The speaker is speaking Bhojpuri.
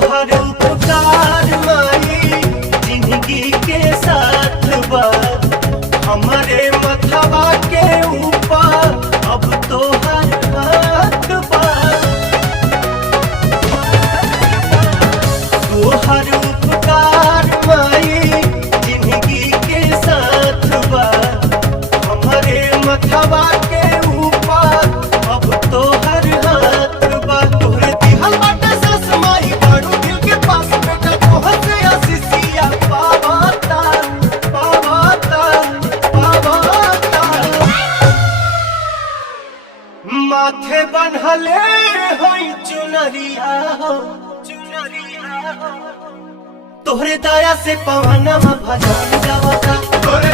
तोहर उपकार माई जिंदगी के साथ बा हमारे मथवा के ऊपर अब तोहर हाथ बा तोहर उपकार माई जिंदगी के साथ बा हमारे मथवा के ऊपर अब तोहर हाथ बा तोहरे दिहल बाटे सस माई बाड़ू दिल के पास बेटा तोहर से आशीषिया पावाता पावाता पावाता माथे बन्हले होई चुनरिया हो चुनरिया हो तोहरे दया से पवनमा भजन गावता तोहरे